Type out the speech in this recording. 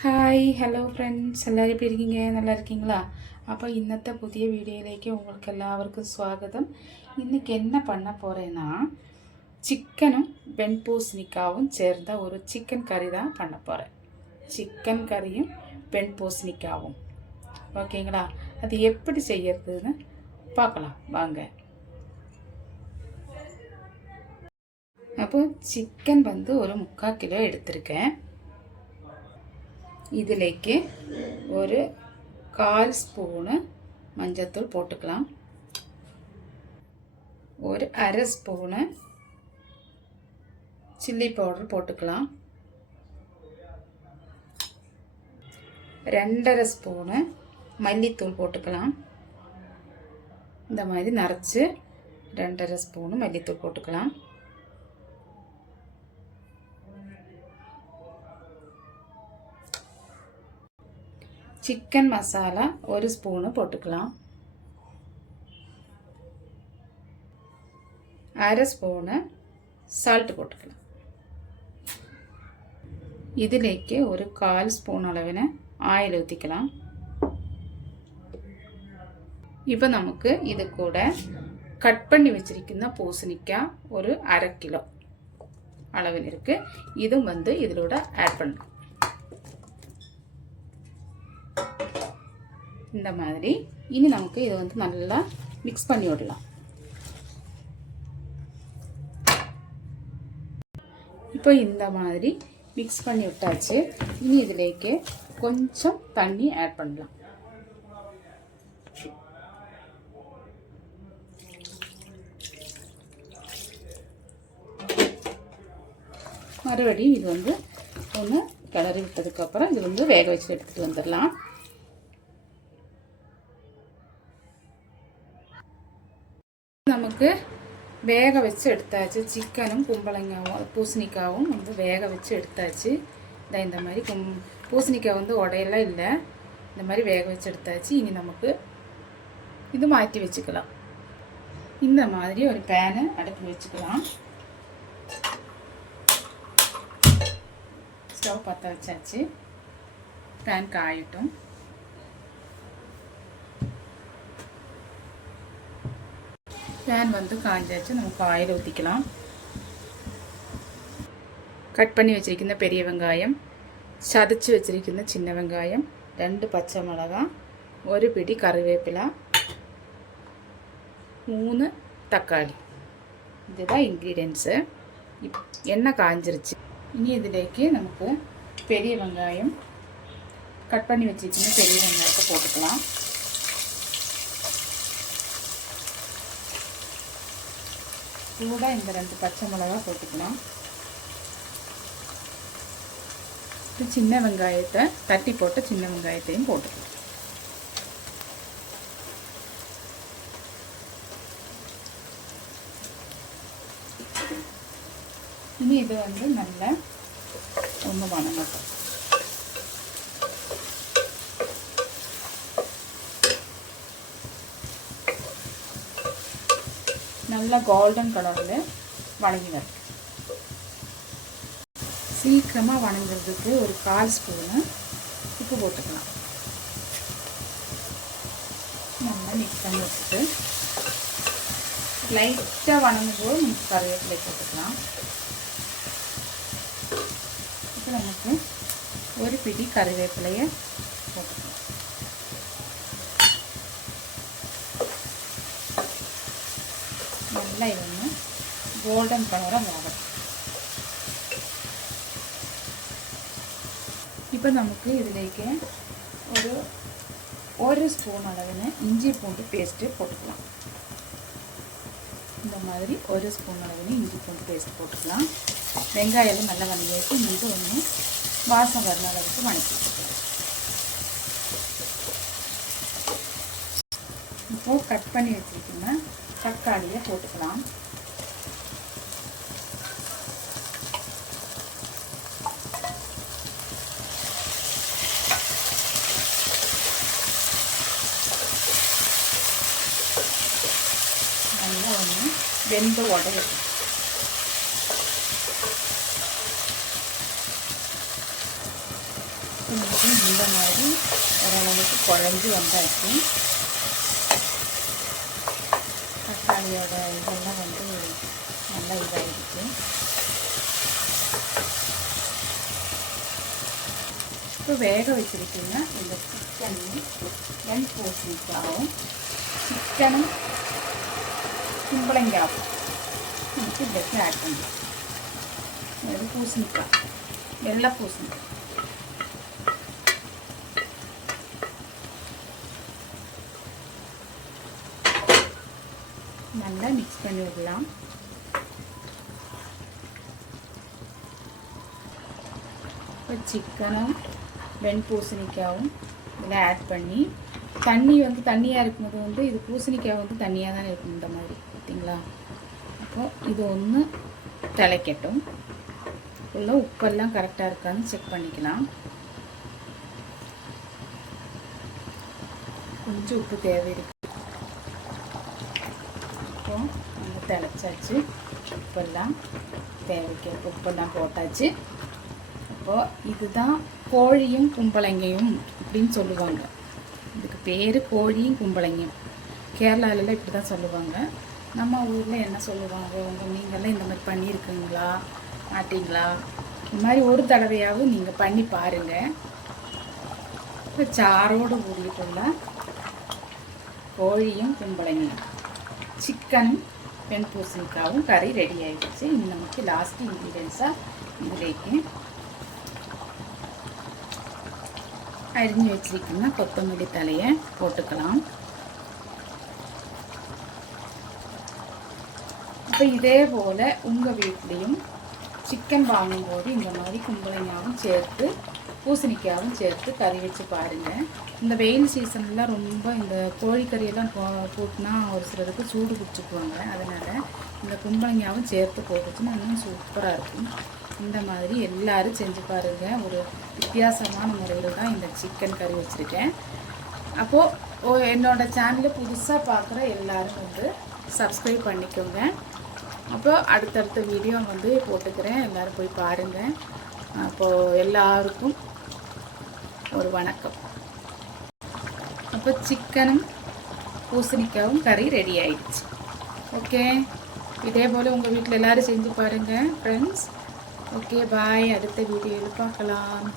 Hi hello friends എല്ലാവരും ഇപ്പോൾ ഇരിക്കീങ്ക நல்லா இருக்கீங்களா അപ്പോൾ ഇന്നത്തെ പുതിയ വീഡിയോയിലേക്ക് உங்களுக்கு എല്ലാവർക്കും സ്വാഗതം இன்னைக்கு என்ன பண்ண போகிறேன்னா சிக்கனும் வெண்பூசணிக்காவும் சேர்ந்த ஒரு சிக்கன் கறி தான் பண்ண போகிறேன் சிக்கன் கறியும் வெண்பூசணிக்காவும் ஓகேங்களா அது எப்படி செய்யறதுன்னு பார்க்கலாம் வாங்க அப்போ சிக்கன் வந்து ஒரு முக்கால் கிலோ எடுத்திருக்கேன் ഇതിലേക്ക് ஒரு கால் സ്പൂണ് മഞ്ഞൾത്തൂൾ போட்டுக்கலாம் ஒரு அரை ஸ்பூனு சில்லி பவுடர் போட்டுக்கலாம் ரெண்டரை ஸ்பூனு மல்லித்தூள் போட்டுக்கலாம் இந்த மாதிரி நரைச்சி ரெண்டரை ஸ்பூனு மல்லித்தூள் போட்டுக்கலாம் சிக்கன் மசாலா ஒரு ஸ்பூனு போட்டுக்கலாம் அரை ஸ்பூனு സാൾട്ട് പോട്ടുക്കണം ഇതിലേക്ക് ഒരു കാൽ സ്പൂൺ അളവിന് ആയിൽ ഊറ്റിക്കണം ഇപ്പം നമുക്ക് ഇത് കൂടെ കട്ട് பண்ணி வச்சிருக்கிற பூசணிக்காய் ஒரு அரை கிலோ அளவில் இருக்குது இதுவும் வந்து இதிலோட ஆட் இந்த மாதிரி. இனி நமக்கு இதை வந்து நல்லா மிக்ஸ் பண்ணி விடலாம். இப்போ இந்த மாதிரி மிக்ஸ் பண்ணி விட்டாச்சு. இனி இதிலேக்கு கொஞ்சம் தண்ணி ஆட் பண்ணலாம். மறுபடியும் இது வந்து ஒன்று கிளறி விட்டதுக்கப்புறம் இது வந்து வேக வச்சு எடுத்துகிட்டு வந்துடலாம். நமக்கு வேக வச்சு எடுத்தாச்சு சிக்கனும் கும்பலங்காவும் பூசணிக்காவும் வந்து வேக வச்சு எடுத்தாச்சு இதை இந்த மாதிரி கும் பூசணிக்காய் வந்து உடையெல்லாம் இல்லை இந்த மாதிரி வேக வச்சு எடுத்தாச்சு இனி நமக்கு இது மாற்றி வச்சுக்கலாம் இந்த மாதிரி ஒரு பேனை அடுப்பு வச்சுக்கலாம் ஸ்டவ் பற்ற வச்சாச்சு பேன் காயட்டும் பேன் வந்து காஞ்சாச்சு நமக்கு ஆயில் ஊற்றிக்கலாம் கட் பண்ணி வச்சுருக்கிற பெரிய வெங்காயம் சதைச்சி வச்சிருக்கிற சின்ன வெங்காயம் ரெண்டு பச்சை மிளகாய் ஒரு பிடி கருவேப்பிല மூணு தக்காளி. இதுதான் இன்க்ரீடியன்ஸு எண்ணெய் காஞ்சிருச்சு. இனி இதிலேக்கு நமக்கு பெரிய வெங்காயம் கட் பண்ணி வச்சுருக்கிற பெரிய வெங்காயத்தை போட்டுக்கலாம். கூட இந்த ரெண்டு பச்சை மிளகா போட்டுக்கலாம். சின்ன வெங்காயத்தை தட்டி போட்ட சின்ன வெங்காயத்தையும் போட்டுக்கலாம். இனி இது வந்து நல்ல ஒன்று வணங்கட்டும் நல்லா கோல்டன் கலரில் வணங்கி சீக்கிரமாக வணங்குறதுக்கு ஒரு கால் ஸ்பூனு உப்பு போட்டுக்கலாம். நம்ம மிக்ஸ் பண்ணி வச்சுட்டு லைட்டாக வணங்கும்போது நமக்கு கருவேப்பிலை போட்டுக்கலாம். இப்போ நமக்கு ஒரு பிடி கருவேப்பிலையை போட்டுக்கலாம் நல்லா ಇದನ್ನು கோல்டன் கலராக മാറും இப்போ நமக்கு ഇതിലേക്ക് ஒரு ஒரு ஸ்பூன் അളവിന് இஞ்சி பூண்டு பேஸ்ட்டு போட்டுக்கலாம் இந்த மாதிரி ஒரு ஸ்பூன் அளவில் இஞ்சி பூண்டு பேஸ்ட் போட்டுக்கலாம் வெங்காயம் நல்லா வணங்கிட்டு இது ஒன்று வாசம் வர அளவுக்கு வணக்கிட்டுக்கலாம் இப்போது கட் பண்ணி வச்சுருக்கோங்க தக்காளியை போட்டுக்கலாம். நல்லா ஒன்று வெந்த உடையும் இந்த மாதிரி ஓரளவுக்கு குழஞ்சி வந்தாச்சு. തക്കാളിയോടെ ഇതെല്ലാം കൊണ്ട് നല്ല ഇതായിരിക്കും. ഇപ്പോൾ വേഗ വെച്ചിരിക്കുന്ന എന്റെ ചിക്കനും ഞാൻ പോസിക്കാവും ചിക്കനും കുമ്പളങ്കാവും എനിക്ക് ഇതൊക്കെ ആട്ടുണ്ട് അത് പൂസണിക്ക വെള്ള நல்லா மிக்ஸ் பண்ணி விடலாம் இப்போ சிக்கனும் வெண் பூசணிக்காவும் இதெல்லாம் ஆட் பண்ணி தண்ணி வந்து தண்ணியாக இருக்கும்போது வந்து இது பூசணிக்காய் வந்து தண்ணியாக தான் இருக்கும் இந்த மாதிரி பார்த்தீங்களா? அப்போது இது ஒன்று தலைக்கட்டும். உள்ள உப்பெல்லாம் கரெக்டாக இருக்கான்னு செக் பண்ணிக்கலாம். கொஞ்சம் உப்பு தேவை இருக்கு இப்போது நம்ம திளச்சாச்சு. உப்பெல்லாம் தேவைக்கு உப்பெல்லாம் போட்டாச்சு. இப்போது இதுதான் கோழியும் கும்பளங்கையும் அப்படின்னு சொல்லுவாங்க. இதுக்கு பேர் கோழியும் கும்பளங்கையும் கேரளாவிலலாம் இப்படி தான் சொல்லுவாங்க. நம்ம ஊரில் என்ன சொல்லுவாங்க? உங்கள் நீங்கள்லாம் இந்த மாதிரி பண்ணியிருக்கீங்களா? மாட்டிங்களா? இந்த மாதிரி ஒரு தடவையாகவும் நீங்கள் பண்ணி பாருங்கள் இப்போ சாரோடு கூடிட்டுள்ள கோழியும் கும்பளங்கையும் சிக்கன் பெண் பூசணிக்காவும் கறி ரெடி ஆகிடுச்சு இனி நமக்கு லாஸ்ட் இன்க்ரீடியன்ஸாக இதுலேக்கு அரிஞ்சு வச்சுருக்கோம்னா கொத்தமல்லி தலையை போட்டுக்கலாம். இப்போ இதே போல் உங்கள் வீட்லேயும் சிக்கன் வாங்கும்போது இந்த மாதிரி கும்பலையாவும் சேர்த்து பூசணிக்காவும் சேர்த்து கறி வச்சு பாருங்கள் இந்த வெயில் சீசன்லாம் ரொம்ப இந்த கோழிக்கறியெல்லாம் போ போட்டுனா ஒரு சிலருக்கு சூடு பிடிச்சிக்குவாங்க. அதனால் இந்த கும்பளங்காவும் சேர்த்து போட்டுச்சுன்னா இன்னும் சூப்பராக இருக்கும். இந்த மாதிரி எல்லோரும் செஞ்சு பாருங்கள் ஒரு வித்தியாசமான முறையில் தான் இந்த சிக்கன் கறி வச்சுருக்கேன். அப்போது ஓ சேனலை புதுசாக பார்க்குற எல்லாரும் வந்து சப்ஸ்கிரைப் பண்ணிக்கோங்க. அப்போ அடுத்தடுத்த வீடியோ வந்து போட்டுக்கிறேன். எல்லோரும் போய் பாருங்கள் அப்போது எல்லாருக்கும் ஒரு வணக்கம். அப்போ சிக்கனும் பூசணிக்காவும் கறி ரெடி ஆயிடுச்சு. ஓகே இதே போல் உங்கள் வீட்டில் எல்லோரும் செஞ்சு பாருங்கள் ஃப்ரெண்ட்ஸ் ஓகே பாய் அடுத்த வீடியோவில் பார்க்கலாம்.